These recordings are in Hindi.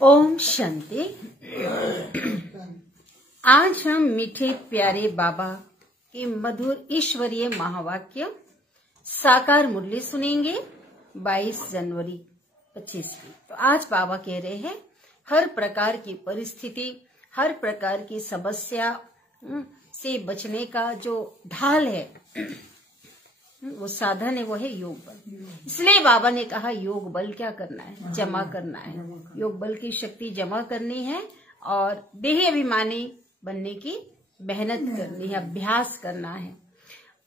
ओम शांति। आज हम मीठे प्यारे बाबा के मधुर ईश्वरीय महावाक्य साकार मुरली सुनेंगे। 22 जनवरी 25वीं। तो आज बाबा कह रहे हैं, हर प्रकार की परिस्थिति, हर प्रकार की समस्या से बचने का जो ढाल है, वो साधन है, वो है योग बल। इसलिए बाबा ने कहा योग बल क्या करना है, जमा करना है। योग बल की शक्ति जमा करनी है और देही अभिमानी बनने की मेहनत करनी है, अभ्यास करना है।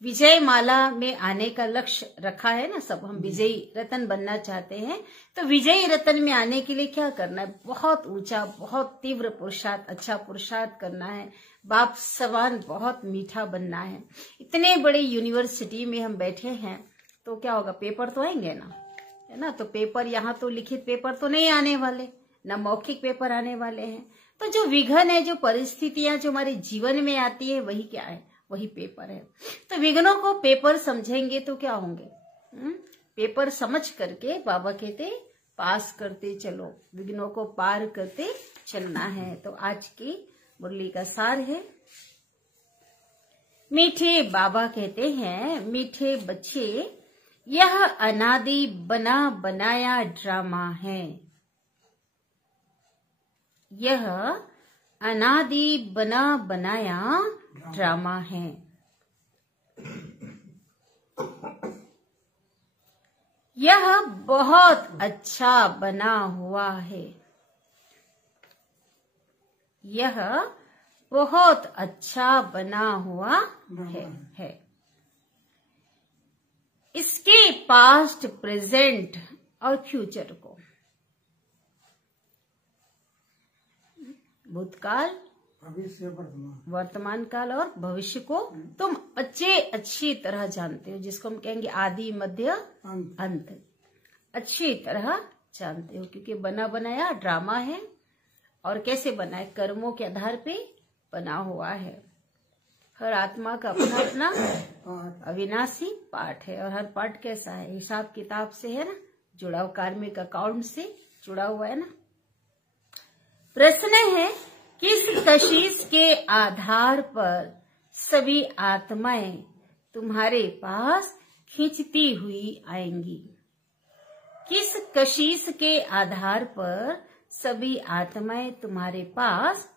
विजय माला में आने का लक्ष्य रखा है ना, सब हम विजयी रतन बनना चाहते हैं। तो विजयी रतन में आने के लिए क्या करना है? बहुत ऊंचा, बहुत तीव्र पुरुषार्थ, अच्छा पुरुषार्थ करना है। बाप समान बहुत मीठा बनना है। इतने बड़े यूनिवर्सिटी में हम बैठे हैं तो क्या होगा? पेपर तो आएंगे ना, है ना। तो पेपर, यहाँ तो लिखित पेपर तो नहीं आने वाले, न मौखिक पेपर आने वाले हैं। तो जो विघ्न है, जो परिस्थितियां जो हमारे जीवन में आती है, वही क्या है? वही पेपर है। तो विघ्नों को पेपर समझेंगे तो क्या होंगे? पेपर समझ करके बाबा कहते पास करते चलो, विघ्नों को पार करते चलना है। तो आज की मुरली का सार है, मीठे बाबा कहते हैं, मीठे बच्चे, यह अनादि बना बनाया ड्रामा है। यह अनादि बना बनाया ड्रामा है। यह बहुत अच्छा बना हुआ है। यह बहुत अच्छा बना हुआ है। इसके पास्ट, प्रेजेंट और फ्यूचर को, भूतकाल, भविष्य, वर्तमान काल और भविष्य को तुम अच्छी तरह जानते हो, जिसको हम कहेंगे आदि, मध्य, अंत। अच्छी तरह जानते हो, क्योंकि बना बनाया ड्रामा है। और कैसे बना है? कर्मों के आधार पे बना हुआ है। हर आत्मा का अपना अपना अविनाशी पाठ है। और हर पाठ कैसा है? हिसाब किताब से है ना, जुड़ा हुआ, कार्मिक अकाउंट से जुड़ा हुआ है ना। प्रश्न है, किस कशिश के आधार पर सभी आत्माएं तुम्हारे पास खींचती हुई आएंगी? किस कशिश के आधार पर सभी आत्माएं तुम्हारे पास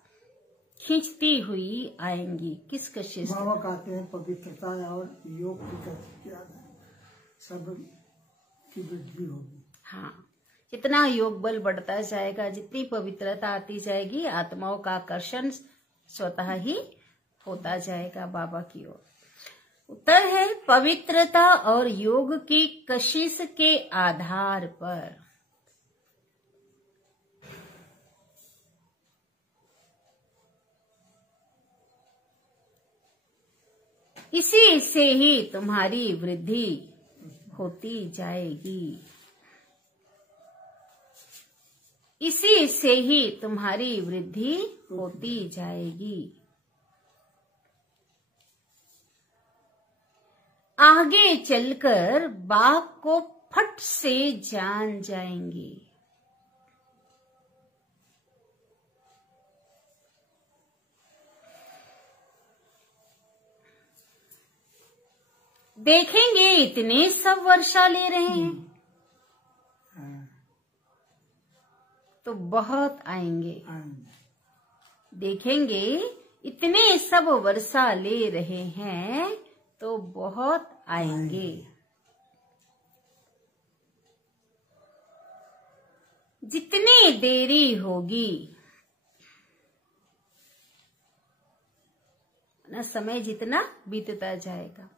खींचती हुई आएंगी? किस कशिश? बाबा कहते हैं पवित्रता और योग की सब की वृद्धि होगी। हाँ, जितना योग बल बढ़ता जाएगा, जितनी पवित्रता आती जाएगी, आत्माओं का आकर्षण स्वतः ही होता जाएगा बाबा की ओर। उत्तर है, पवित्रता और योग की कशिश के आधार पर। इसी से ही तुम्हारी वृद्धि होती जाएगी। इसी से ही तुम्हारी वृद्धि होती जाएगी। आगे चलकर बाप को फट से जान जाएंगे। देखेंगे इतने सब वर्षा ले रहे हैं तो बहुत आएंगे। देखेंगे इतने सब वर्षा ले रहे हैं तो बहुत आएंगे। जितनी देरी होगी ना, समय जितना बीतता जाएगा,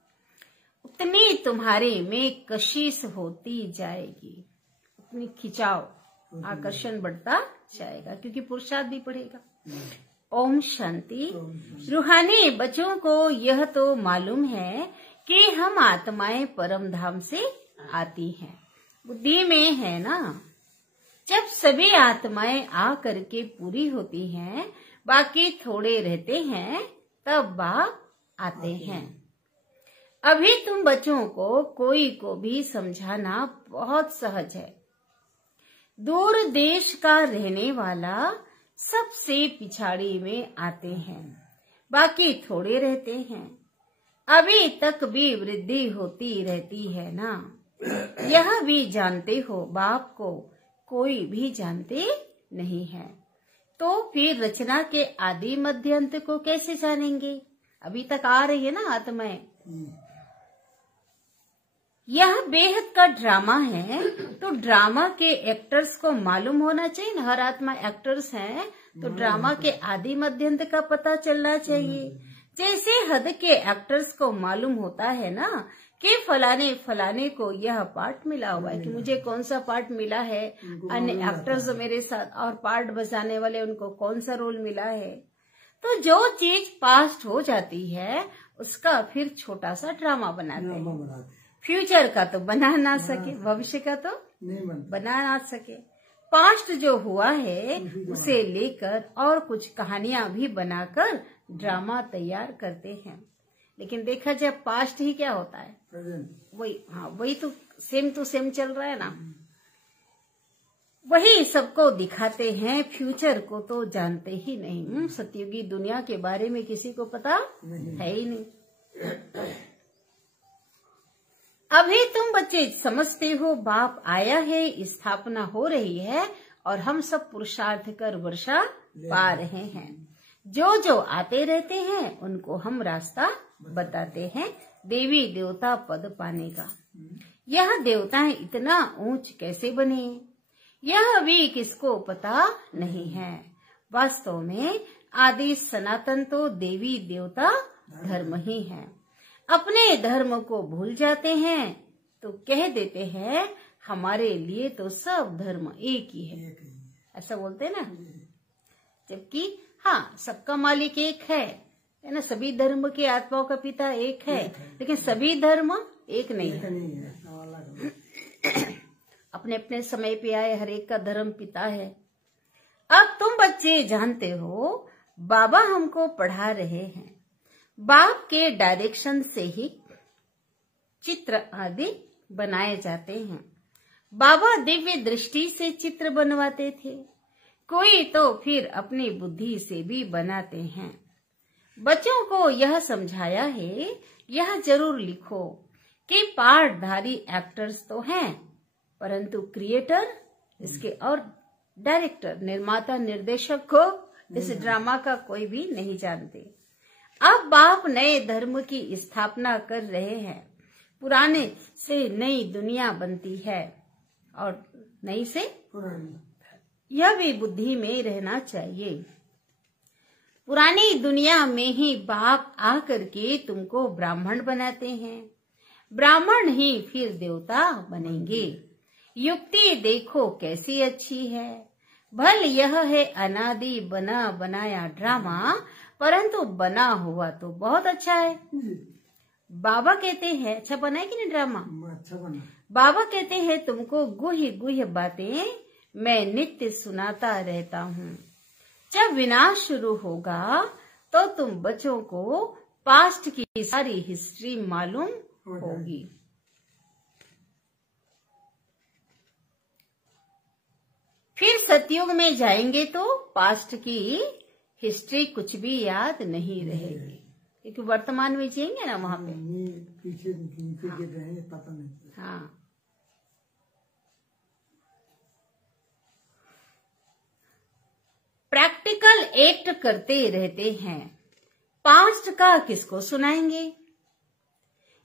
उतनी तुम्हारे में कशिश होती जाएगी, उतनी खिंचाव, आकर्षण बढ़ता जाएगा, क्योंकि पुरुषार्थ भी बढ़ेगा। ओम शांति। रूहानी बच्चों को यह तो मालूम है कि हम आत्माएं परम धाम से आती हैं। बुद्धि में है ना, जब सभी आत्माएं आ करके पूरी होती हैं, बाकी थोड़े रहते हैं, तब बाप आते हैं। अभी तुम बच्चों को कोई को भी समझाना बहुत सहज है। दूर देश का रहने वाला सबसे पिछाड़ी में आते हैं, बाकी थोड़े रहते हैं। अभी तक भी वृद्धि होती रहती है ना, यह भी जानते हो। बाप को कोई भी जानते नहीं है, तो फिर रचना के आदि मध्य अंत को कैसे जानेंगे? अभी तक आ रही है ना आत्माएं। यह बेहद का ड्रामा है, तो ड्रामा के एक्टर्स को मालूम होना चाहिए ना। हर आत्मा एक्टर्स हैं, तो ड्रामा के आदि मध्यांत का पता चलना चाहिए। जैसे हद के एक्टर्स को मालूम होता है ना कि फलाने फलाने को यह पार्ट मिला हुआ है, कि मुझे कौन सा पार्ट मिला है, अन्य एक्टर्स मेरे साथ और पार्ट बजाने वाले उनको कौन सा रोल मिला है। तो जो चीज पास्ट हो जाती है उसका फिर छोटा सा ड्रामा बनाते हैं। फ्यूचर का तो बना ना सके, भविष्य का तो बना ना सके। पास्ट जो हुआ है उसे लेकर और कुछ कहानियां भी बनाकर ड्रामा तैयार करते हैं। लेकिन देखा जाए पास्ट ही क्या होता है, वही, हाँ वही तो सेम टू सेम चल रहा है ना, वही सबको दिखाते हैं। फ्यूचर को तो जानते ही नहीं। सतयुगी दुनिया के बारे में किसी को पता है ही नहीं। अभी तुम बच्चे समझते हो बाप आया है, स्थापना हो रही है और हम सब पुरुषार्थ कर वर्षा पा रहे हैं। जो जो आते रहते हैं उनको हम रास्ता बताते हैं देवी देवता पद पाने का। यह देवताएं इतना ऊंच कैसे बने, यह भी किसको पता नहीं है। वास्तव में आदि सनातन तो देवी देवता धर्म ही है। अपने धर्म को भूल जाते हैं तो कह देते हैं हमारे लिए तो सब धर्म एक ही है, ऐसा बोलते हैं ना। जबकि हाँ, सबका मालिक एक है ना। सभी धर्म के आत्माओं का पिता एक है, लेकिन सभी धर्म एक नहीं है। अपने अपने समय पे आए हर एक का धर्म पिता है। अब तुम बच्चे जानते हो बाबा हमको पढ़ा रहे हैं। बाप के डायरेक्शन से ही चित्र आदि बनाए जाते हैं। बाबा दिव्य दृष्टि से चित्र बनवाते थे, कोई तो फिर अपनी बुद्धि से भी बनाते हैं। बच्चों को यह समझाया है, यह जरूर लिखो कि पार्टधारी एक्टर्स तो हैं, परंतु क्रिएटर इसके और डायरेक्टर, निर्माता, निर्देशक को इस ड्रामा का कोई भी नहीं जानते। अब बाप नए धर्म की स्थापना कर रहे हैं। पुराने से नई दुनिया बनती है और नई से पुरानी, यह भी बुद्धि में रहना चाहिए। पुरानी दुनिया में ही बाप आकर के तुमको ब्राह्मण बनाते हैं, ब्राह्मण ही फिर देवता बनेंगे। युक्ति देखो कैसी अच्छी है। भल यह है अनादि बना बनाया ड्रामा, परंतु बना हुआ तो बहुत अच्छा है। बाबा कहते हैं अच्छा बना है कि नहीं ड्रामा, अच्छा बना। बाबा कहते हैं तुमको गुह्य गुह्य बातें मैं नित्य सुनाता रहता हूँ। जब विनाश शुरू होगा तो तुम बच्चों को पास्ट की सारी हिस्ट्री मालूम होगी। फिर सतयुग में जाएंगे तो पास्ट की हिस्ट्री कुछ भी याद नहीं रहेगी, क्योंकि वर्तमान में जिएंगे ना वहाँ पे। पीछे नीचे गिर रहे हैं, पता नहीं। हाँ, प्रैक्टिकल एक्ट करते रहते हैं, पास्ट का किसको सुनाएंगे।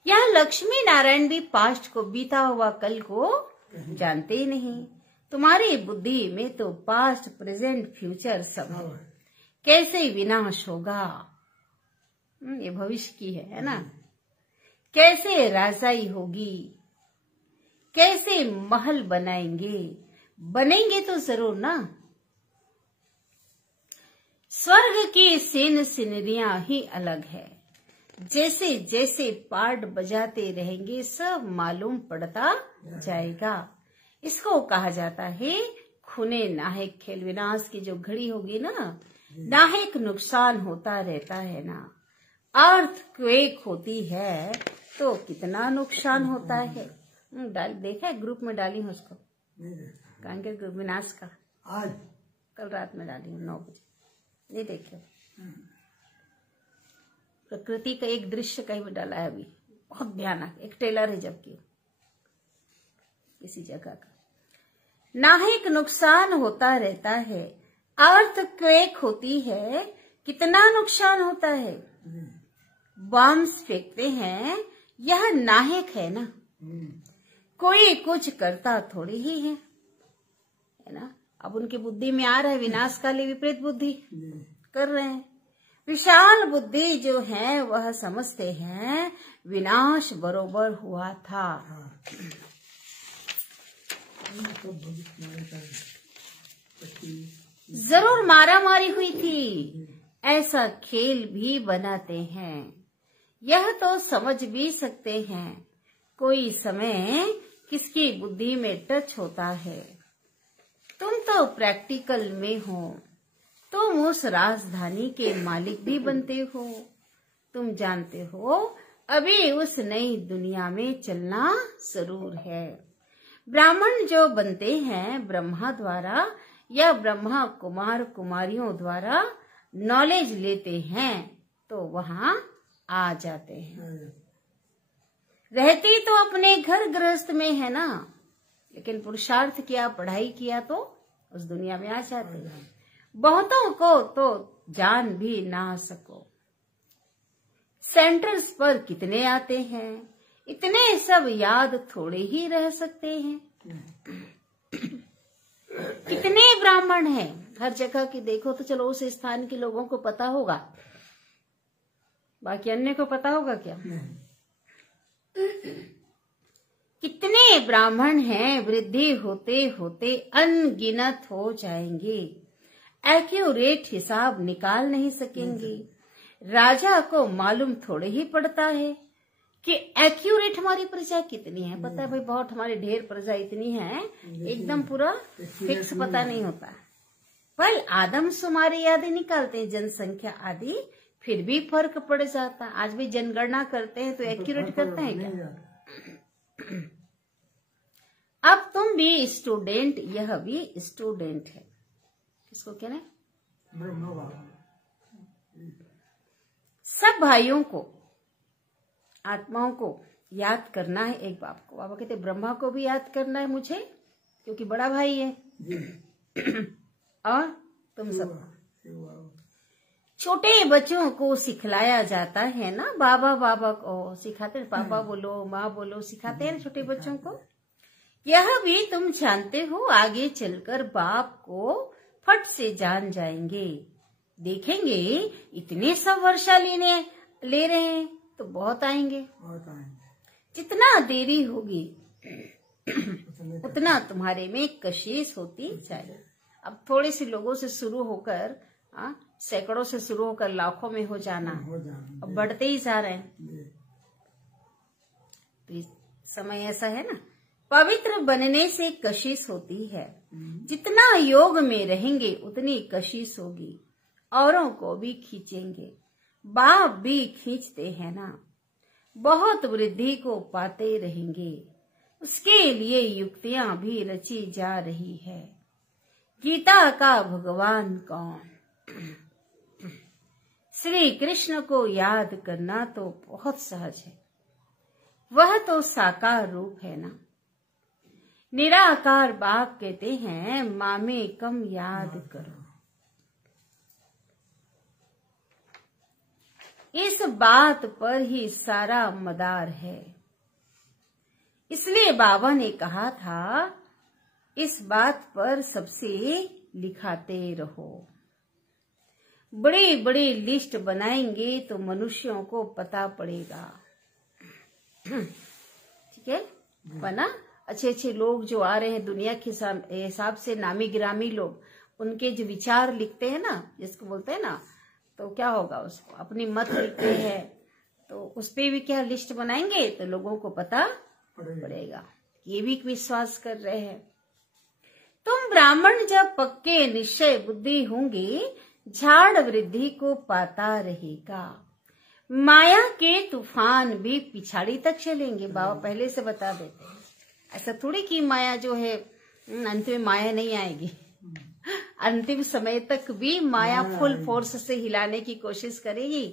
यह लक्ष्मी नारायण भी पास्ट को, बीता हुआ कल को जानते ही नहीं। तुम्हारी बुद्धि में तो पास्ट, प्रेजेंट, फ्यूचर सब है। कैसे विनाश होगा, ये भविष्य की है ना। कैसे राजाई होगी, कैसे महल बनाएंगे, बनेंगे तो जरूर ना। स्वर्ग की सीन सिनरियां ही अलग है। जैसे जैसे पार्ट बजाते रहेंगे सब मालूम पड़ता जाएगा। इसको कहा जाता है खूने नाहक खेल। विनाश की जो घड़ी होगी ना, नाहक नुकसान होता रहता है ना। अर्थ क्वेक होती है तो कितना नुकसान होता है। देखा है, ग्रुप में डाली हूँ उसको। नहीं देखा। कांके के विनाश का आज कल रात में डाली हूँ 9 बजे, नहीं देखे। प्रकृति का एक दृश्य कहीं भी डाला है अभी, बहुत भयानक, एक ट्रेलर है जबकि किसी जगह का। नाहिक नुकसान होता रहता है, अर्थक्वेक होती है, कितना नुकसान होता है। बॉम्ब्स फेंकते हैं, यह नाहिक है ना, कोई कुछ करता थोड़ी ही है ना। अब उनकी बुद्धि में आ रहा है विनाशकाली विपरीत बुद्धि कर रहे हैं। विशाल बुद्धि जो है वह समझते हैं विनाश बरोबर हुआ था। जरूर मारामारी हुई थी, ऐसा खेल भी बनाते हैं। यह तो समझ भी सकते हैं कोई समय किसकी बुद्धि में टच होता है। तुम तो प्रैक्टिकल में हो, तुम उस राजधानी के मालिक भी बनते हो। तुम जानते हो अभी उस नई दुनिया में चलना जरूर है। ब्राह्मण जो बनते हैं ब्रह्मा द्वारा या ब्रह्मा कुमार कुमारियों द्वारा नॉलेज लेते हैं तो वहां आ जाते हैं। रहती तो अपने घर गृहस्थ में है ना, लेकिन पुरुषार्थ किया, पढ़ाई किया तो उस दुनिया में आ जाते हैं। बहुतों को तो जान भी ना सको। सेंटर्स पर कितने आते हैं, इतने सब याद थोड़े ही रह सकते हैं। कितने ब्राह्मण हैं हर जगह की देखो तो, चलो उस स्थान के लोगों को पता होगा, बाकी अन्य को पता होगा क्या? कितने ब्राह्मण हैं, वृद्धि होते होते अनगिनत हो जाएंगे। एक्यूरेट हिसाब निकाल नहीं सकेंगे। राजा को मालूम थोड़े ही पड़ता है कि एक्यूरेट हमारी प्रजा कितनी है। पता है भाई, बहुत हमारी ढेर प्रजा इतनी है, एकदम पूरा फिक्स पता नहीं होता। पर आदमशुमारी आदि निकालते हैं, जनसंख्या आदि, फिर भी फर्क पड़ जाता। आज भी जनगणना करते हैं तो एक्यूरेट करते हैं क्या? अब तुम भी स्टूडेंट, यह भी स्टूडेंट है। किसको कहना है? सब भाइयों को, आत्माओं को याद करना है एक बाप को। बाबा कहते ब्रह्मा को भी याद करना है मुझे, क्योंकि बड़ा भाई है। और तुम सब छोटे बच्चों को सिखलाया जाता है ना, बाबा बाबा को सिखाते हैं, पापा बोलो, माँ बोलो, सिखाते हैं ना छोटे बच्चों को। यह भी तुम जानते हो, आगे चलकर बाप को फट से जान जाएंगे। देखेंगे इतने सब वर्षा ले रहे हैं तो बहुत आएंगे। जितना देरी होगी उतना तुम्हारे में कशिश होती जाए। अब थोड़े से लोगों से शुरू होकर सैकड़ों से शुरू होकर लाखों में हो जाना, अब बढ़ते ही जा रहे हैं। तो समय ऐसा है ना, पवित्र बनने से कशिश होती है। जितना योग में रहेंगे उतनी कशिश होगी, औरों को भी खींचेंगे। बाप भी खींचते हैं ना, बहुत वृद्धि को पाते रहेंगे। उसके लिए युक्तियां भी रची जा रही है। गीता का भगवान कौन? श्री कृष्ण को याद करना तो बहुत सहज है, वह तो साकार रूप है ना। निराकार बाप कहते हैं मामे कम याद करो। इस बात पर ही सारा मदार है। इसलिए बाबा ने कहा था इस बात पर सबसे लिखाते रहो। बड़ी बड़ी लिस्ट बनाएंगे तो मनुष्यों को पता पड़ेगा। ठीक है, बना अच्छे अच्छे लोग जो आ रहे हैं दुनिया के हिसाब से, नामी गिरामी लोग, उनके जो विचार लिखते हैं ना, जिसको बोलते हैं ना, तो क्या होगा, उसको अपनी मत लिखते हैं तो उस पे भी क्या लिस्ट बनाएंगे तो लोगों को पता पड़ेगा। ये भी विश्वास कर रहे हैं। तुम ब्राह्मण जब पक्के निश्चय बुद्धि होंगे, झाड़ वृद्धि को पाता रहेगा। माया के तूफान भी पिछाड़ी तक चलेंगे। बाबा पहले से बता देते हैं, ऐसा थोड़ी कि माया जो है अंत में माया नहीं आएगी। अंतिम समय तक भी माया फुल फोर्स से हिलाने की कोशिश करेगी।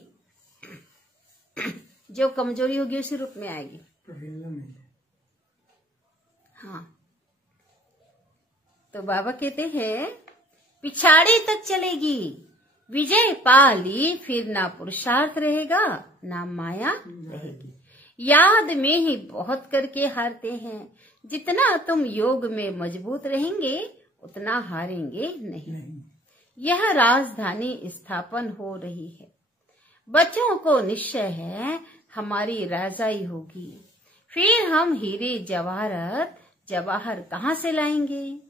जो कमजोरी होगी उसी रूप में आएगी। हाँ, तो बाबा कहते हैं पिछाड़ी तक चलेगी, विजय पाली, फिर ना पुरुषार्थ रहेगा ना माया रहेगी। याद में ही बहुत करके हारते हैं, जितना तुम योग में मजबूत रहेंगे उतना हारेंगे नहीं। यह राजधानी स्थापन हो रही है, बच्चों को निश्चय है हमारी राजाई होगी। फिर हम हीरे जवाहर कहाँ से लाएंगे,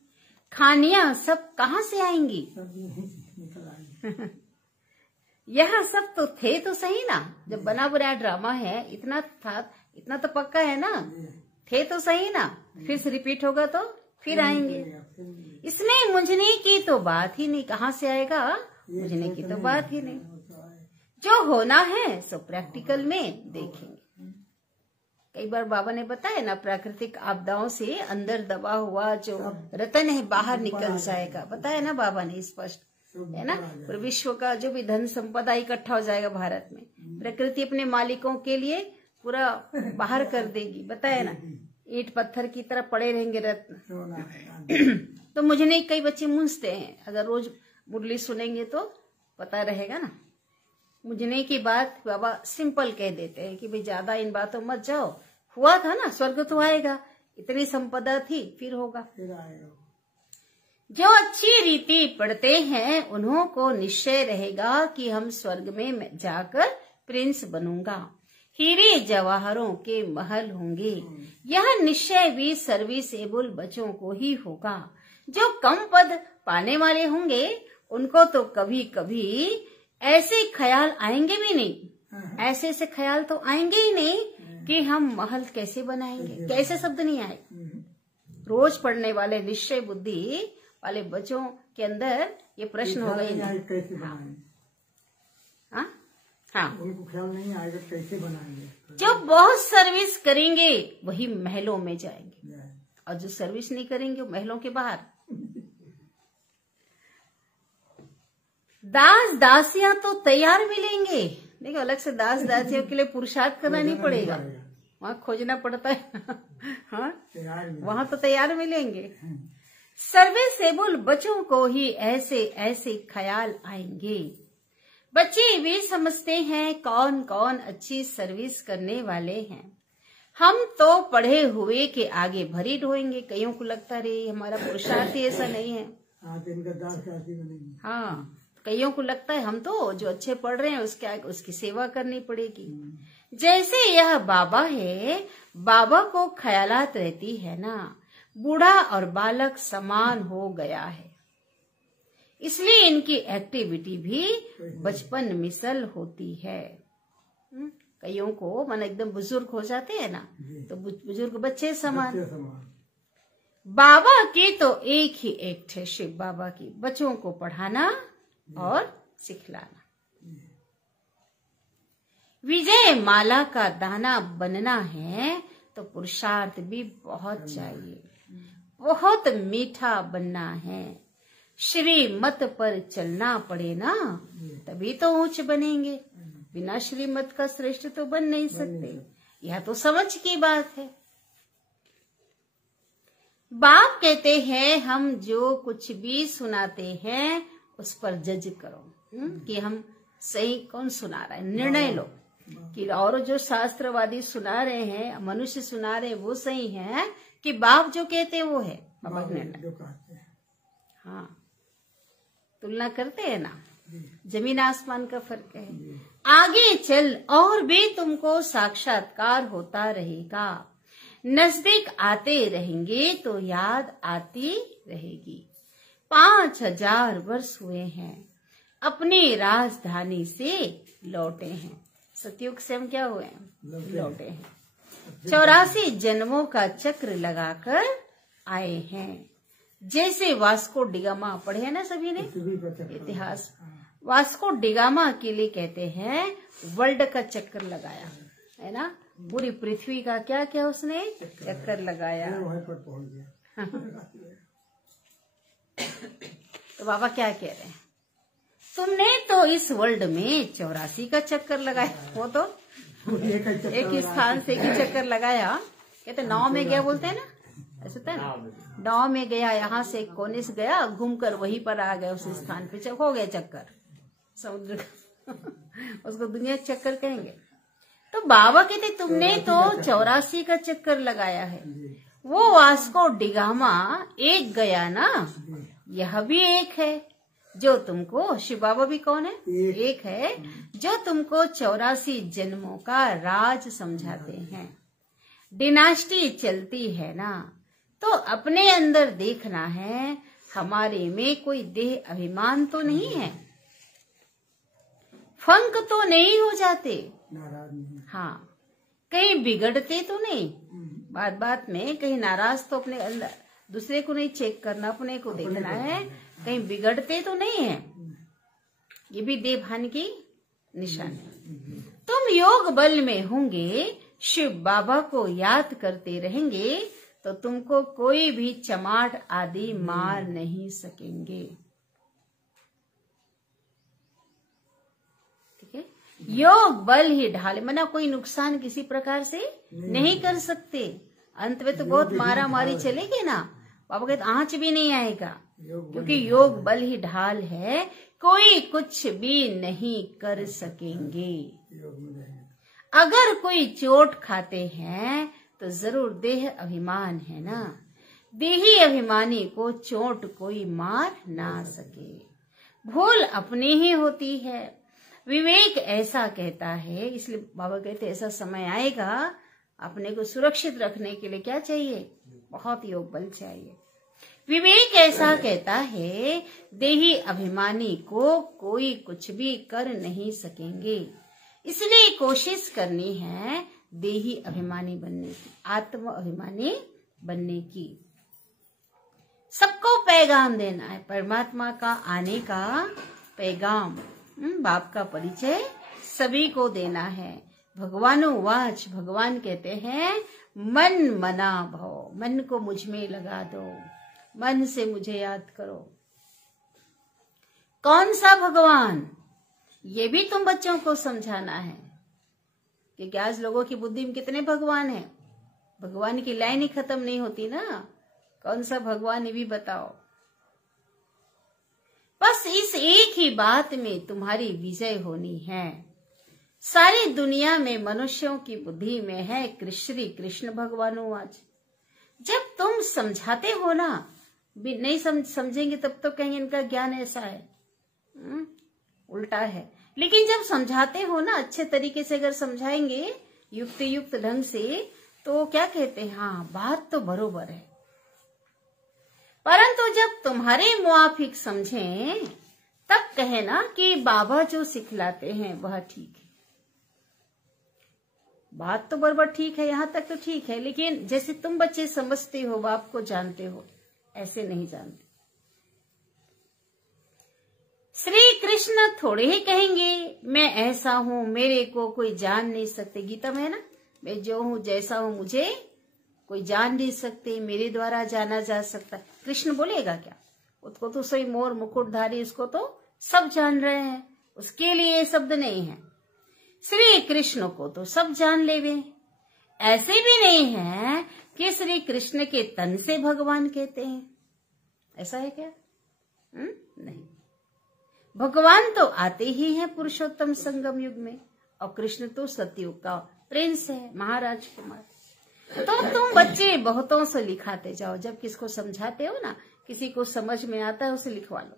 खानियां सब कहाँ से आएंगी। यह सब तो थे तो सही ना, जब बना बनाया ड्रामा है, इतना था, इतना तो पक्का है ना, थे तो सही ना, फिर से रिपीट होगा तो फिर आएंगे। इसमें मुझने की तो बात ही नहीं, कहाँ से आएगा, मुझने की तो बात ही नहीं। जो होना है सो प्रैक्टिकल में देखेंगे। कई बार बाबा ने बताया ना, प्राकृतिक आपदाओं से अंदर दबा हुआ जो रतन है बाहर निकल जाएगा, बताया ना बाबा ने स्पष्ट, है ना। और विश्व का जो भी धन संपदा इकट्ठा हो जाएगा भारत में, प्रकृति अपने मालिकों के लिए पूरा बाहर कर देगी, बताया ना। ईंट पत्थर की तरह पड़े रहेंगे रत्न। तो मुझे नहीं, कई बच्चे मूंझते हैं, अगर रोज मुरली सुनेंगे तो पता रहेगा ना। मुझे की बात बाबा सिंपल कह देते हैं कि भाई ज्यादा इन बातों मत जाओ, हुआ था ना, स्वर्ग तो आएगा, इतनी संपदा थी, फिर होगा, फिर आएगा। जो अच्छी रीति पढ़ते हैं उन्हों को निश्चय रहेगा कि हम स्वर्ग में जाकर प्रिंस बनूंगा, हीरे जवाहरों के महल होंगे। यह निश्चय भी सर्विसेबल बच्चों को ही होगा। जो कम पद पाने वाले होंगे उनको तो कभी कभी ऐसे ख्याल आएंगे भी नहीं, ऐसे से ख्याल तो आएंगे ही नहीं कि हम महल कैसे बनाएंगे, कैसे शब्द नहीं आए। रोज पढ़ने वाले निश्चय बुद्धि वाले बच्चों के अंदर ये प्रश्न होगा ही नहीं। हाँ, उनको ख्याल नहीं आएगा कैसे बनाएंगे। जो बहुत सर्विस करेंगे वही महलों में जाएंगे, और जो सर्विस नहीं करेंगे वो महलों के बाहर। दास दासियां तो तैयार मिलेंगे, देखो अलग से दास दासियों के लिए पुरुषार्थ करना नहीं पड़ेगा, वहां खोजना पड़ता है। हाँ, वहां तो तैयार मिलेंगे। सर्विसेबल बच्चों को ही ऐसे ऐसे ख्याल आएंगे। बच्चे भी समझते हैं कौन कौन अच्छी सर्विस करने वाले हैं। हम तो पढ़े हुए के आगे भरी ढोएंगे। कईयों को लगता रे हमारा पुरुषार्थ ही ऐसा नहीं है। हाँ, कईयों को लगता है हम तो जो अच्छे पढ़ रहे हैं उसके आगे उसकी सेवा करनी पड़ेगी। जैसे यह बाबा है, बाबा को ख्यालात रहती है ना, बूढ़ा और बालक समान हो गया है, इसलिए इनकी एक्टिविटी भी बचपन मिसल होती है। कईयों को मन एकदम बुजुर्ग हो जाते हैं ना, तो बुजुर्ग बच्चे समान। बाबा की तो एक ही एक्ट है, शिव बाबा की, बच्चों को पढ़ाना और सिखलाना। विजय माला का दाना बनना है तो पुरुषार्थ भी बहुत चाहिए, बहुत मीठा बनना है। श्रीमत पर चलना पड़े ना, तभी तो ऊंच बनेंगे। बिना श्रीमत का श्रेष्ठ तो बन नहीं सकते। यह तो समझ की बात है। बाप कहते हैं हम जो कुछ भी सुनाते हैं उस पर जज करो कि हम सही कौन सुना रहा है, निर्णय लो कि और जो शास्त्रवादी सुना रहे हैं, मनुष्य सुना रहे हैं, वो सही है कि बाप जो कहते हैं वो है। बाबा निर्णय, हाँ, तुलना करते हैं ना, जमीन आसमान का फर्क है। आगे चल और भी तुमको साक्षात्कार होता रहेगा, नजदीक आते रहेंगे तो याद आती रहेगी। 5000 वर्ष हुए हैं, अपनी राजधानी से लौटे हैं। सतयुग से हम क्या हुए हैं, लौटे हैं। 84 जन्मों का चक्र लगाकर आए हैं। जैसे वास्को डिगामा पढ़े है ना सभी ने इतिहास, वास्को डिगामा के लिए कहते हैं वर्ल्ड का चक्कर लगाया है ना, पूरी पृथ्वी का क्या क्या उसने चक्कर लगाया। तो बाबा क्या कह रहे हैं, तुमने तो इस वर्ल्ड में 84 का चक्कर लगाया, वो तो एक ही स्थान से एक ही चक्कर लगाया। कहते 9 में गया बोलते हैं ना, ऐसा था ना, 9 में गया, यहाँ से कोने से गया, घूमकर वहीं पर आ गया, उस स्थान पे हो गया चक्कर समुद्र का उसको दुनिया चक्कर कहेंगे। तो बाबा कहते तुमने तो 84 का चक्कर लगाया है, वो वास्को डिगामा एक गया ना, यह भी एक है जो तुमको, शिव बाबा भी कौन है, एक है जो तुमको 84 जन्मों का राज समझाते हैं। डिनास्टी चलती है ना, तो अपने अंदर देखना है, हमारे में कोई देह अभिमान तो नहीं है, फंक तो नहीं हो जाते, हाँ कहीं बिगड़ते तो नहीं, बात बात में कहीं नाराज तो अपने अंदर, दूसरे को नहीं चेक करना, अपने को देखना है, कहीं बिगड़ते तो नहीं है, ये भी देह भान की निशानी है। तुम योग बल में होंगे, शिव बाबा को याद करते रहेंगे, तो तुमको कोई भी चमाट आदि मार नहीं सकेंगे। ठीक है, योग बल ही ढाले, मना कोई नुकसान किसी प्रकार से नहीं कर सकते। अंत में तो बहुत मारा मारी चलेगी ना, बाबा कहते आंच भी नहीं आएगा, क्योंकि योग बल ही ढाल है, कोई कुछ भी नहीं कर सकेंगे। अगर कोई चोट खाते हैं तो जरूर देह अभिमान है ना, देही अभिमानी को चोट कोई मार ना सके, भूल अपनी ही होती है। विवेक ऐसा कहता है, इसलिए बाबा कहते ऐसा समय आएगा, अपने को सुरक्षित रखने के लिए क्या चाहिए, बहुत योग बल चाहिए। विवेक ऐसा कहता है, देही अभिमानी को कोई कुछ भी कर नहीं सकेंगे, इसलिए कोशिश करनी है देही अभिमानी बनने की, आत्म अभिमानी बनने की। सबको पैगाम देना है, परमात्मा का आने का पैगाम, बाप का परिचय सभी को देना है। भगवानो वाच, भगवान कहते हैं मन मना भव, मन को मुझ में लगा दो, मन से मुझे याद करो। कौन सा भगवान, ये भी तुम बच्चों को समझाना है, क्योंकि आज लोगों की बुद्धि में कितने भगवान हैं, भगवान की लाइन ही खत्म नहीं होती ना, कौन सा भगवान ये भी बताओ। बस इस एक ही बात में तुम्हारी विजय होनी है। सारी दुनिया में मनुष्यों की बुद्धि में है श्री कृष्ण भगवानो आज। जब तुम समझाते हो ना, नहीं समझेंगे तब तो कहेंगे इनका ज्ञान ऐसा है, उल्टा है। लेकिन जब समझाते हो ना, अच्छे तरीके से अगर समझाएंगे युक्त ढंग से, तो क्या कहते हैं, हाँ बात तो बरोबर है। परंतु जब तुम्हारे मुआफिक समझें, तब कहे ना कि बाबा जो सिखलाते हैं वह ठीक है। बात तो बराबर ठीक है, यहां तक तो ठीक है, लेकिन जैसे तुम बच्चे समझते हो, बाप को जानते हो, ऐसे नहीं जानते। श्री कृष्ण थोड़े ही कहेंगे मैं ऐसा हूं, मेरे को कोई जान नहीं सकते, गीता में है ना, मैं जो हूं जैसा हूं मुझे कोई जान नहीं सकते, मेरे द्वारा जाना जा सकता। कृष्ण बोलेगा क्या, उसको तो सही मोर मुकुटधारी, उसको तो सब जान रहे हैं, उसके लिए ये शब्द नहीं है। श्री कृष्ण को तो सब जान लेवे, ऐसे भी नहीं है कि श्री कृष्ण के तन से भगवान कहते हैं, ऐसा है क्या? नहीं, भगवान तो आते ही हैं पुरुषोत्तम संगम युग में, और कृष्ण तो सतयुग का प्रिंस है, महाराज कुमार। तो तुम बच्चे बहुतों से लिखाते जाओ, जब किसको समझाते हो ना, किसी को समझ में आता है उसे लिखवा लो।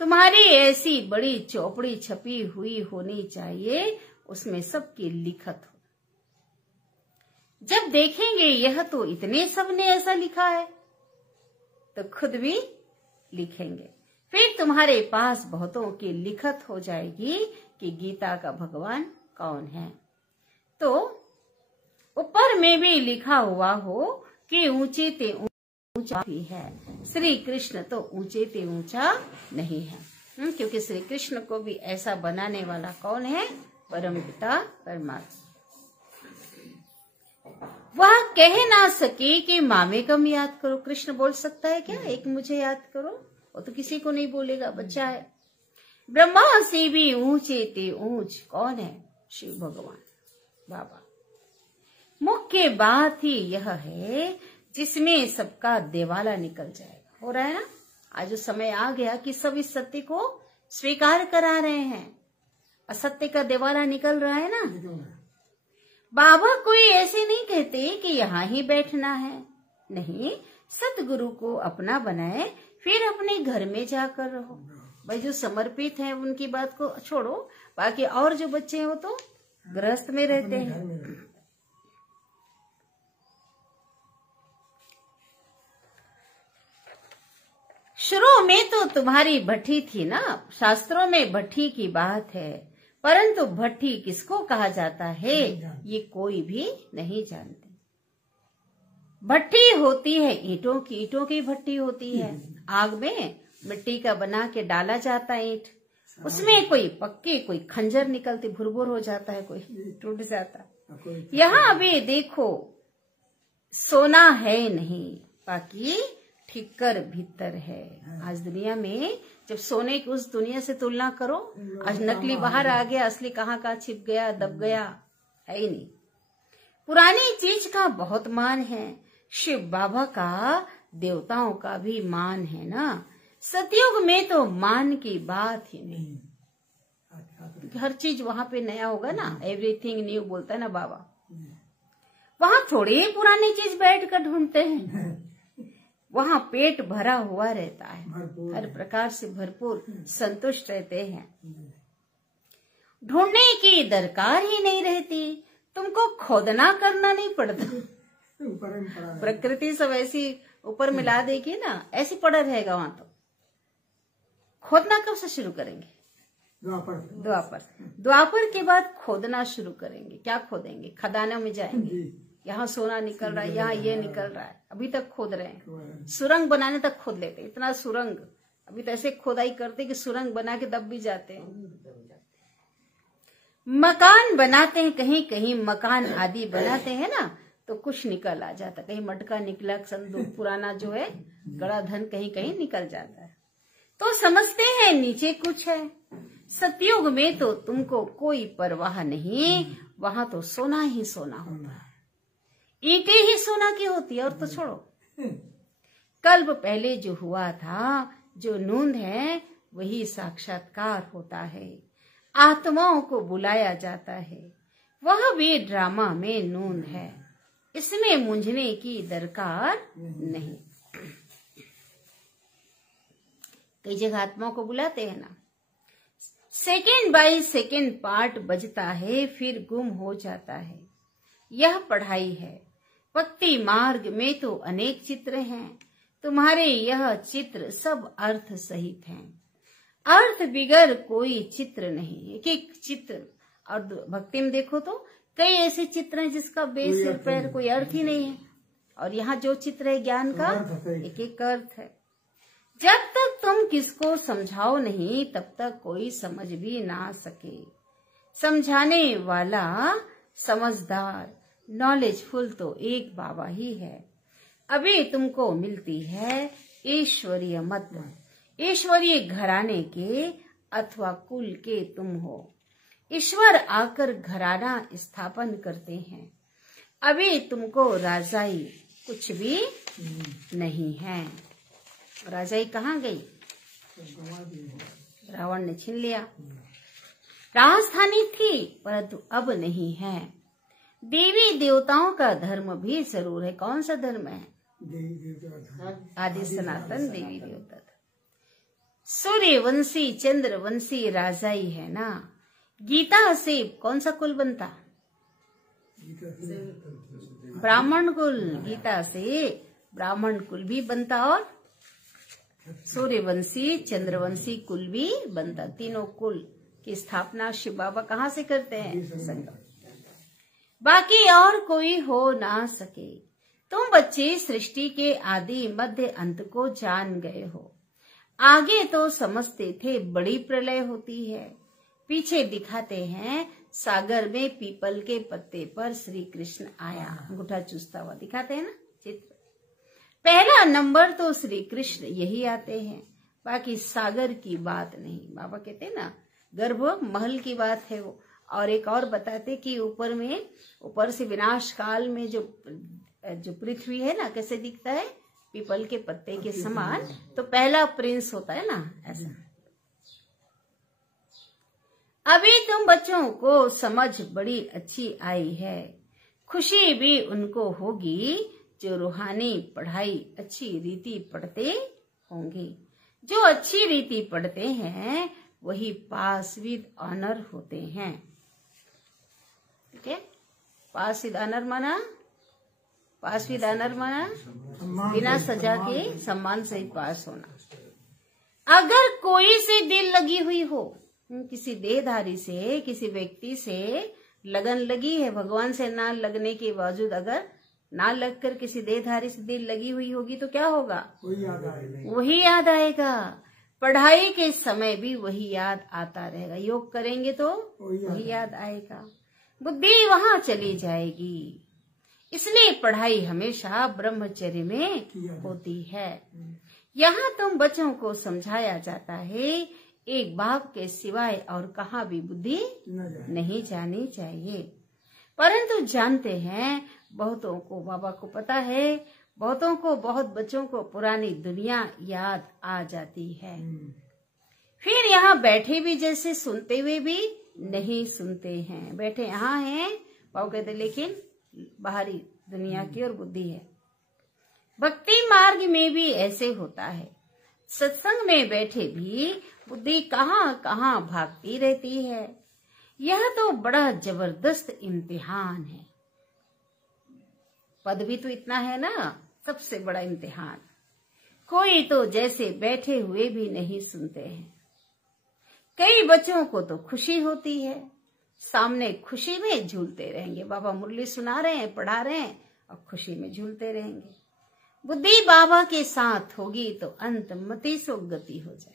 तुम्हारी ऐसी बड़ी चौपड़ी छपी हुई होनी चाहिए, उसमें सबकी लिखत हो। जब देखेंगे यह तो इतने सबने ऐसा लिखा है, तो खुद भी लिखेंगे, फिर तुम्हारे पास बहुतों की लिखत हो जाएगी कि गीता का भगवान कौन है। तो ऊपर में भी लिखा हुआ हो कि ऊंचे ते ऊंचा भी है, श्री कृष्ण तो ऊंचे ते ऊंचा नहीं है, क्योंकि श्री कृष्ण को भी ऐसा बनाने वाला कौन है? परम पिता परमात्मा। वह कह ना सके कि मामे कम याद करो। कृष्ण बोल सकता है क्या एक मुझे याद करो? वो तो किसी को नहीं बोलेगा, बच्चा है। ब्रह्मा से भी ऊंचे ते ऊंच कौन है? शिव भगवान बाबा। मुख्य बात ही यह है जिसमें सबका देवाला निकल जाएगा। हो रहा है ना, आज जो समय आ गया कि सब इस सत्य को स्वीकार करा रहे हैं, असत्य का देवाला निकल रहा है ना। बाबा कोई ऐसे नहीं कहते कि यहाँ ही बैठना है, नहीं, सतगुरु को अपना बनाए, फिर अपने घर में जाकर रहो। भाई जो समर्पित है उनकी बात को छोड़ो, बाकी और जो बच्चे हैं वो तो गृहस्थ में रहते हैं। शुरू में तो तुम्हारी भट्ठी थी ना, शास्त्रों में भट्ठी की बात है, परंतु भट्ठी किसको कहा जाता है ये कोई भी नहीं जानते। भट्ठी होती है ईंटों की भट्ठी होती है। आग में मिट्टी का बना के डाला जाता है ईंट, उसमें कोई पक्के कोई खंजर निकलती, भुरभुर हो जाता है, कोई टूट जाता है। यहाँ अभी देखो सोना है नहीं, बाकी ठिक्कर भीतर है। आज दुनिया में जब सोने की उस दुनिया से तुलना करो, आज नकली बाहर आ गया, असली कहाँ छिप गया, दब गया, है ही नहीं। पुरानी चीज का बहुत मान है, शिव बाबा का देवताओं का भी मान है ना। सतयुग में तो मान की बात ही नहीं, हर चीज वहां पे नया होगा ना, एवरीथिंग न्यू बोलता है ना बाबा। वहां थोड़ी ही पुरानी चीज बैठ कर ढूंढते हैं, वहां पेट भरा हुआ रहता है, हर प्रकार से भरपूर संतुष्ट रहते हैं। ढूंढने की दरकार ही नहीं रहती, तुमको खोदना करना नहीं पड़ता। प्रकृति सब ऐसी ऊपर मिला देगी ना, ऐसी पड़ा रहेगा वहां। तो खोदना कब से शुरू करेंगे? द्वापर के बाद खोदना शुरू करेंगे। क्या खोदेंगे? खदानों में जाएंगे, यहाँ सोना निकल रहा है, यहाँ ये निकल रहा है, अभी तक खोद रहे हैं। सुरंग बनाने तक खोद लेते, इतना सुरंग अभी तो ऐसे खोदाई करते कि सुरंग बना के दब भी जाते हैं। मकान बनाते हैं, कहीं कहीं मकान आदि बनाते हैं ना, तो कुछ निकल आ जाता, कहीं मटका निकला, संदूक पुराना जो है गड़ा धन कहीं कहीं निकल जाता है, तो समझते हैं नीचे कुछ है। सतयुग में तो तुमको कोई परवाह नहीं, वहां तो सोना ही सोना होता है, ईंटें ही सोना की होती है। और तो छोड़ो, कल्प पहले जो हुआ था, जो नूंद है वही साक्षात्कार होता है। आत्माओं को बुलाया जाता है, वह भी ड्रामा में नूंद है, इसमें मूंझने की दरकार नहीं। कई जगह आत्माओं को बुलाते हैं ना, सेकेंड बाय सेकेंड पार्ट बजता है, फिर गुम हो जाता है। यह पढ़ाई है। भक्ति मार्ग में तो अनेक चित्र हैं, तुम्हारे यह चित्र सब अर्थ सहित हैं। अर्थ बिगर कोई चित्र नहीं, एक एक चित्र। और भक्ति में देखो तो कई ऐसे चित्र हैं जिसका बेस सिर पैर कोई अर्थ ही नहीं है, और यहाँ जो चित्र है ज्ञान का एक एक अर्थ है। जब तक तुम किसको समझाओ नहीं, तब तक कोई समझ भी ना सके। समझाने वाला समझदार नॉलेजफुल तो एक बाबा ही है। अभी तुमको मिलती है ईश्वरीय मत, ईश्वरीय घराने के अथवा कुल के तुम हो। ईश्वर आकर घराना स्थापन करते हैं। अभी तुमको राजाई कुछ भी नहीं है। राजाई कहाँ गई? रावण ने छीन लिया। राजधानी थी परंतु अब नहीं है। देवी देवताओं का धर्म भी जरूर है। कौन सा धर्म है? आदि सनातन देवी देवता। सूर्यवंशी चंद्रवंशी राजाई है ना। गीता से कौन सा कुल बनता? ब्राह्मण कुल। गीता से ब्राह्मण कुल भी बनता और सूर्यवंशी चंद्रवंशी कुल भी बनता। तीनों कुल की स्थापना शिव बाबा कहाँ से करते हैं? संगम। बाकी और कोई हो ना सके। तुम बच्चे सृष्टि के आदि मध्य अंत को जान गए हो। आगे तो समझते थे बड़ी प्रलय होती है, पीछे दिखाते हैं सागर में पीपल के पत्ते पर श्री कृष्ण आया, अंगूठा चूसता हुआ दिखाते हैं ना चित्र। पहला नंबर तो श्री कृष्ण यही आते हैं, बाकी सागर की बात नहीं। बाबा कहते ना गर्भ महल की बात है वो। और एक और बताते कि ऊपर से विनाश काल में जो पृथ्वी है ना कैसे दिखता है, पीपल के पत्ते के समान। तो पहला प्रिंस होता है ना ऐसा। अभी तुम बच्चों को समझ बड़ी अच्छी आई है, खुशी भी उनको होगी जो रूहानी पढ़ाई अच्छी रीति पढ़ते होंगे। जो अच्छी रीति पढ़ते हैं वही पास विद ऑनर होते हैं। ठीक है, पास विद ऑनर माना बिना सजा के सम्मान सहित पास होना। अगर कोई से दिल लगी हुई हो, किसी देहधारी से, किसी व्यक्ति से लगन लगी है, भगवान से ना लगने के बावजूद अगर ना लगकर किसी देहधारी से दिल लगी हुई होगी तो क्या होगा? वही याद आएगा। पढ़ाई के समय भी वही याद आता रहेगा। योग करेंगे तो वही याद आएगा, बुद्धि वहां चली जाएगी। इसलिए पढ़ाई हमेशा ब्रह्मचर्य में होती है। यहाँ तुम बच्चों को समझाया जाता है एक बाप के सिवाय और कहाँ भी बुद्धि नहीं जानी चाहिए। परंतु जानते हैं बहुतों को, बाबा को पता है, बहुत बच्चों को पुरानी दुनिया याद आ जाती है। फिर यहाँ बैठे भी जैसे सुनते हुए भी नहीं सुनते हैं। बैठे यहाँ हैं बाबा कहते लेकिन बाहरी दुनिया की और बुद्धि है। भक्ति मार्ग में भी ऐसे होता है। सत्संग में बैठे भी बुद्धि कहाँ कहाँ भागती रहती है। यह तो बड़ा जबरदस्त इम्तिहान है। पद भी तो इतना है ना, सबसे बड़ा इम्तिहान। कोई तो जैसे बैठे हुए भी नहीं सुनते हैं। कई बच्चों को तो खुशी होती है, सामने खुशी में झूलते रहेंगे। बाबा मुरली सुना रहे हैं, पढ़ा रहे हैं और खुशी में झूलते रहेंगे। बुद्धि बाबा के साथ होगी तो अंत मति सो गति हो जाए।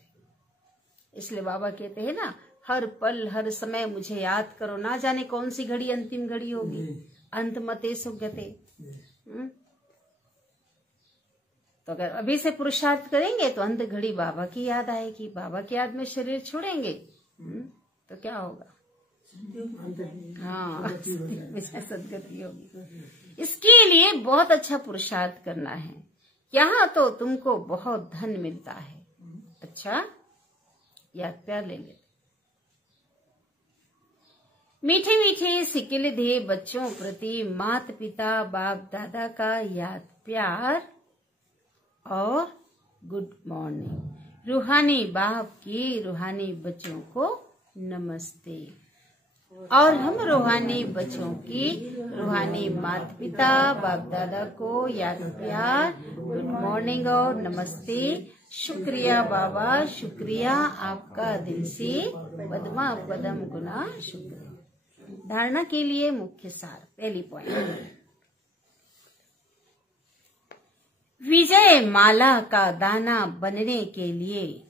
इसलिए बाबा कहते हैं ना, हर पल हर समय मुझे याद करो, ना जाने कौन सी घड़ी अंतिम घड़ी होगी। अंत मते सो गते। तो अगर अभी से पुरुषार्थ करेंगे तो अंत घड़ी बाबा की याद आएगी। बाबा की याद में शरीर छोड़ेंगे तो क्या होगा? हाँ, सदगति होगी। इसके लिए बहुत अच्छा पुरुषार्थ करना है। यहाँ तो तुमको बहुत धन मिलता है। अच्छा, याद प्यार ले ले। मीठे मीठे सिकिलधे बच्चों प्रति माता पिता बाप दादा का याद प्यार और गुड मॉर्निंग। रूहानी बाप की रूहानी बच्चों को नमस्ते। और हम रूहानी बच्चों की रूहानी माता पिता बाप दादा को याद प्यार, गुड मॉर्निंग और नमस्ते। शुक्रिया बाबा, शुक्रिया आपका दिल से पद्मा पदम गुना शुक्र। धारणा के लिए मुख्य सार, पहली पॉइंट, विजय माला का दाना बनने के लिए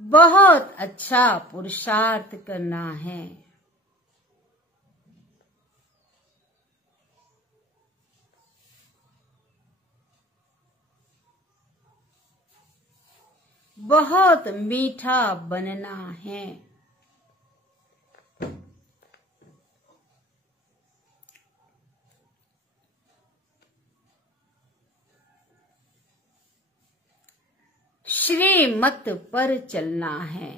बहुत अच्छा पुरुषार्थ करना है। बहुत मीठा बनना है। श्रीमत पर चलना है।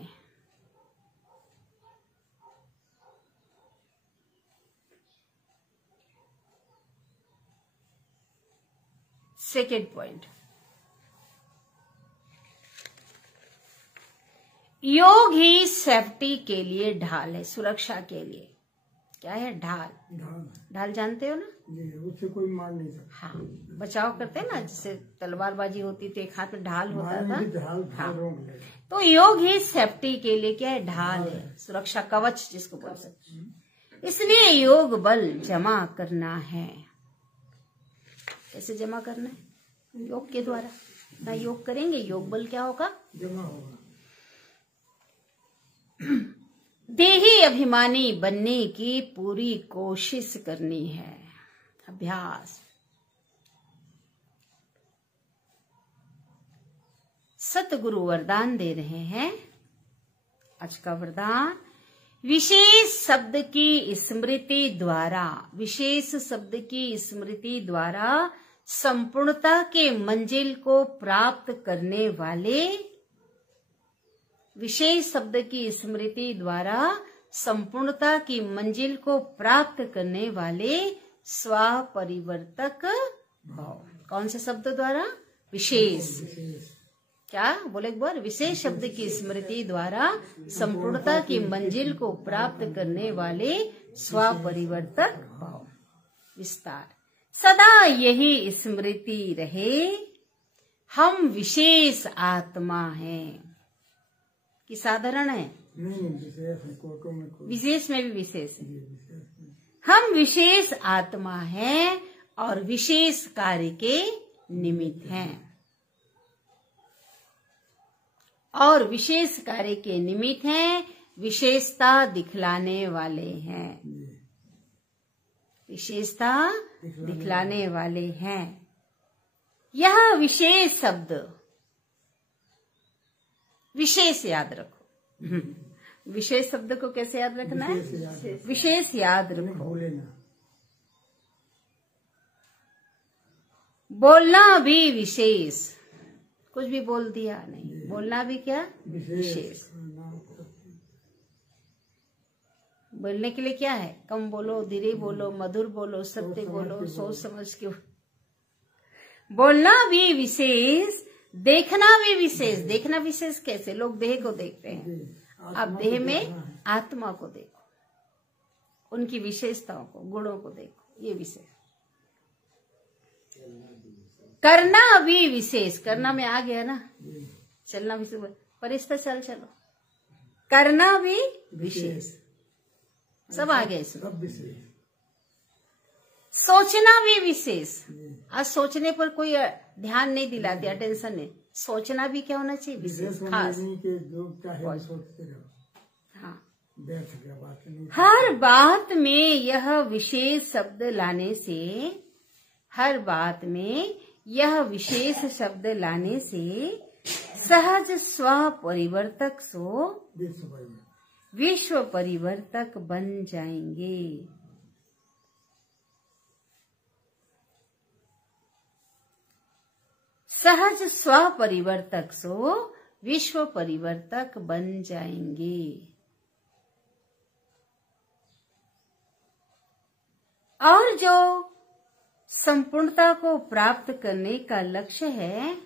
सेकेंड पॉइंट, योग ही सेफ्टी के लिए ढाल है, सुरक्षा के लिए। क्या है? ढाल। ढाल जानते हो ना? उससे कोई मार नहीं सकता। हाँ, बचाव करते हैं ना, जैसे तलवारबाजी होती थी, एक हाथ में ढाल होता था। हाँ, तो योग ही सेफ्टी के लिए क्या है? ढाल है, सुरक्षा कवच जिसको बोल सकते हैं। इसलिए योग बल जमा करना है। कैसे जमा करना है? योग के द्वारा। ना योग करेंगे, योग बल क्या होगा? जमा होगा। देही अभिमानी बनने की पूरी कोशिश करनी है। अभ्यास। सतगुरु वरदान दे रहे हैं। आज का वरदान, विशेष शब्द की स्मृति द्वारा, विशेष शब्द की स्मृति द्वारा संपूर्णता के मंजिल को प्राप्त करने वाले, विशेष शब्द की स्मृति द्वारा संपूर्णता की मंजिल को प्राप्त करने वाले स्वपरिवर्तक भाव। कौन से शब्द द्वारा? विशेष। क्या बोले एक बार? विशेष शब्द की स्मृति द्वारा संपूर्णता की मंजिल को प्राप्त करने वाले स्वपरिवर्तक भाव। विस्तार। सदा यही स्मृति रहे, हम विशेष आत्मा हैं। कि साधारण है? विशेष में भी विशेष है। हम विशेष आत्मा हैं और विशेष कार्य के निमित्त हैं, और विशेष कार्य के निमित्त हैं, विशेषता दिखलाने वाले हैं, विशेषता दिखलाने वाले हैं। यह विशेष शब्द, विशेष याद रखो। विशेष शब्द को कैसे याद रखना है? विशेष याद रखो। बोलना भी विशेष, कुछ भी बोल दिया नहीं, बोलना भी क्या? विशेष। बोलने के लिए क्या है? कम बोलो, धीरे बोलो, मधुर बोलो, सत्य बोलो, सोच समझ के बोलना भी विशेष, देखना भी विशेष। देखना विशेष कैसे? लोग देह को देखते हैं, आप देह में आत्मा को देखो, उनकी विशेषताओं को, गुणों को देखो, ये विशेष। करना भी विशेष, करना में आ गया ना, चलना विशेष, परिस्थिति चल चलो, करना भी विशेष, सब आ गया इसमें। सोचना भी विशेष। आज सोचने पर कोई ध्यान नहीं दिलाते, अटेंशन नहीं। सोचना भी क्या होना चाहिए? विशेष, खास। हाँ, हर बात में यह विशेष शब्द लाने से, हर बात में यह विशेष शब्द लाने से सहज स्व परिवर्तक सो विश्व परिवर्तक बन जाएंगे। सहज स्व परिवर्तक सो विश्व परिवर्तक बन जाएंगे। और जो संपूर्णता को प्राप्त करने का लक्ष्य है,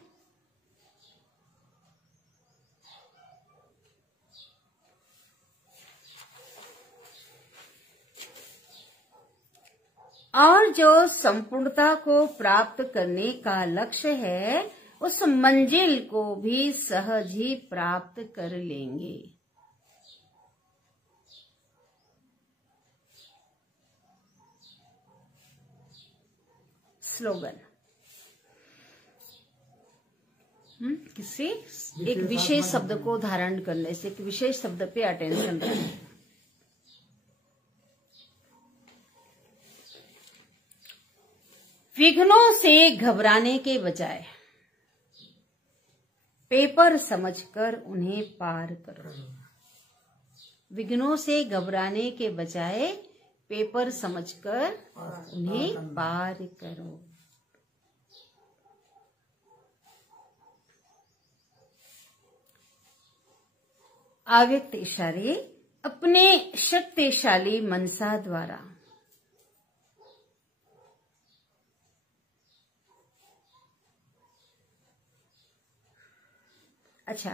और जो संपूर्णता को प्राप्त करने का लक्ष्य है, उस मंजिल को भी सहज ही प्राप्त कर लेंगे। स्लोगन। किसी एक विशेष शब्द को धारण करने से, एक विशेष शब्द पे अटेंशन रखें। विघ्नों से घबराने के बजाय पेपर समझकर उन्हें पार करो। विघ्नों से घबराने के बजाय पेपर समझकर उन्हें पार करो। अव्यक्त इशारे अपने शक्तिशाली मनसा द्वारा अच्छा,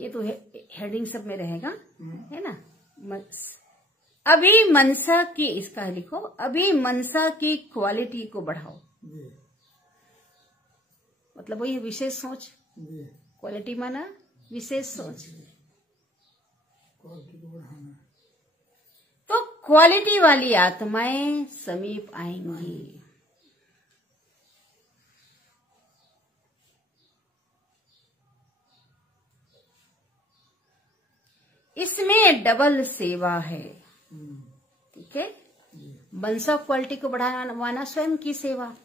ये तो हेडिंग सब में रहेगा, है ना। अभी मनसा की, इसका लिखो, अभी मनसा की क्वालिटी को बढ़ाओ। मतलब वही विशेष सोच, क्वालिटी माना विशेष सोच। तो क्वालिटी वाली आत्माएं समीप आएंगी। इसमें डबल सेवा है। ठीक है, वंश ऑफ क्वालिटी को बढ़ाना स्वयं की सेवा,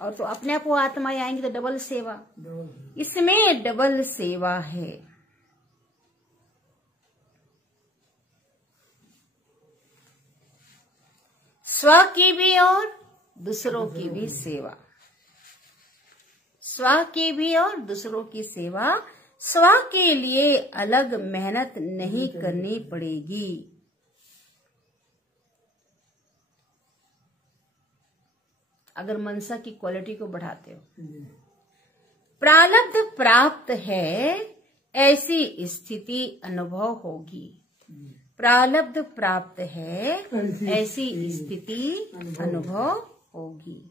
और तो अपने आप वो आत्माएं आएंगी तो डबल सेवा, इसमें डबल सेवा है। स्व की भी और दूसरों की भी सेवा, स्व की भी और दूसरों की सेवा। स्व के लिए अलग मेहनत नहीं करनी पड़ेगी। अगर मनसा की क्वालिटी को बढ़ाते हो। प्रारब्ध प्राप्त है ऐसी स्थिति अनुभव होगी। प्रारब्ध प्राप्त है ऐसी स्थिति अनुभव होगी।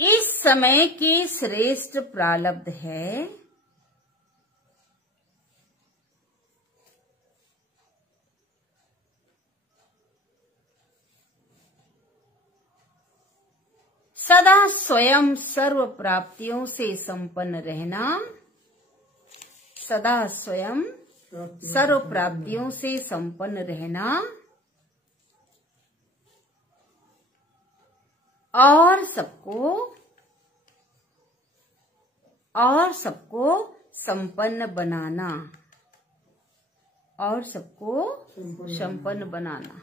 इस समय की श्रेष्ठ प्रारब्ध है सदा स्वयं सर्व प्राप्तियों से संपन्न रहना, सदा स्वयं सर्व प्राप्तियों से संपन्न रहना और सबको संपन्न बनाना, और सबको संपन्न बनाना।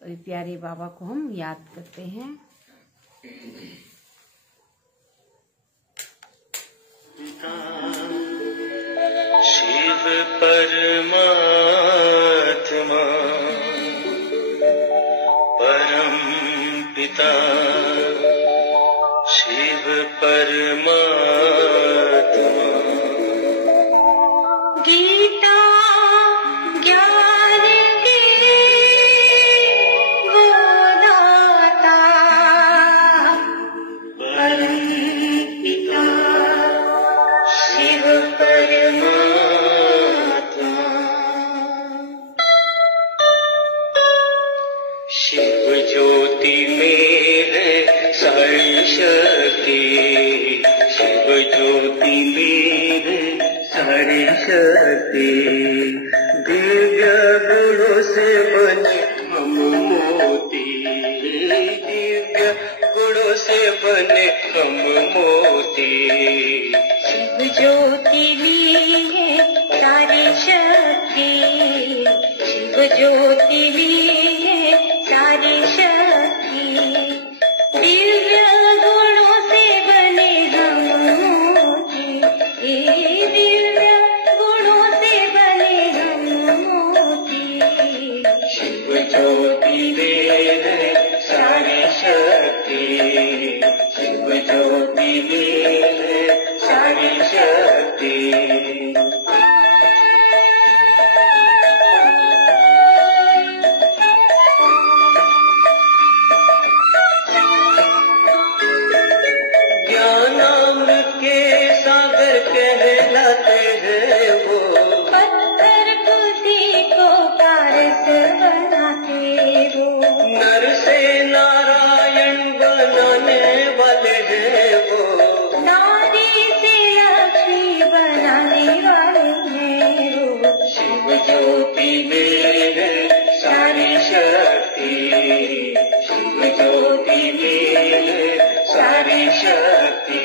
तो प्यारे बाबा को हम याद करते हैं। शिव परमात्मा परम पिता, शिव परमात्मा गीता ज्ञान के गोदाता, परम पिता शिव परमात्मा। शिव ज्योति में है सारी शक्ति, शिव ज्योति में है सारी शक्ति। दिव्य गुणों से बने हम मोती, दिव्य गुणों से बने हम मोती। शिव ज्योति में है सारी शक्ति, शिव ज्योति में है सारी शक्ति। दिव्य गुणों से बने हम मोती, दिव्य गुणों से बने हम मोती। शिव ज्योति में है सारी शक्ति, शिव ज्योति में है सारी शक्ति। ज्ञानामृत के सागर कहलाते हैं वो, पत्थर बुद्धि को पारस बनाते वो। नर से नारायण बनाने वाले हैं वो, नारी से लक्ष्मी बनाने वाले हैं वो। शिव ज्योति में है सारी शक्ति, शिव ज्योति में है सारी शक्ति।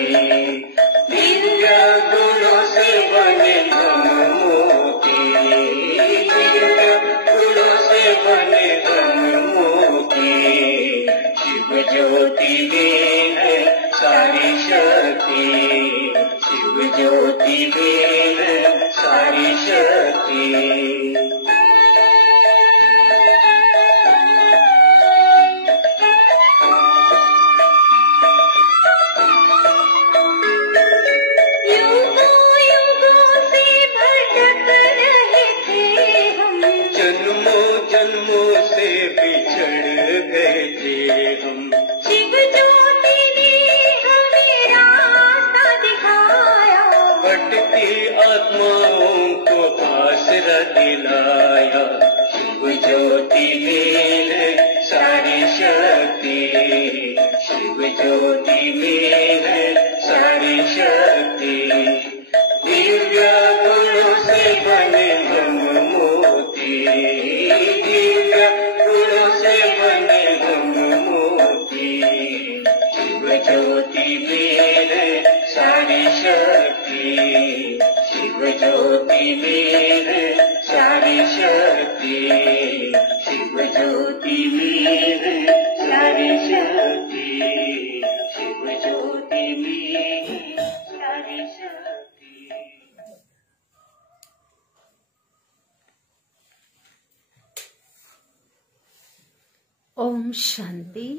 दिव्य गुणों से बने हम मोती, दिव्य गुणों से बने हम मोती। शिव ज्योति में है सारी शक्ति, शिव ज्योति में है सारी शक्ति। जन्मों से बिछड़ गए थे हम, शिव ज्योति ने हमें रास्ता दिखाया। भटकी आत्माओं को आसरा दिलाया। शिव ज्योति में है सारी शक्ति, शिव ज्योति में है सारी शक्ति। दिव्य गुणों से बने हम मोती, दिव्य गुणों से बने हम मोती। शिव ज्योति में है सारी शक्ति, शिव ज्योति में है सारी शक्ति, शिव ज्योति में है सारी शक्ति, शिव ज्योति में है सारी शक्ति। ओम शांति।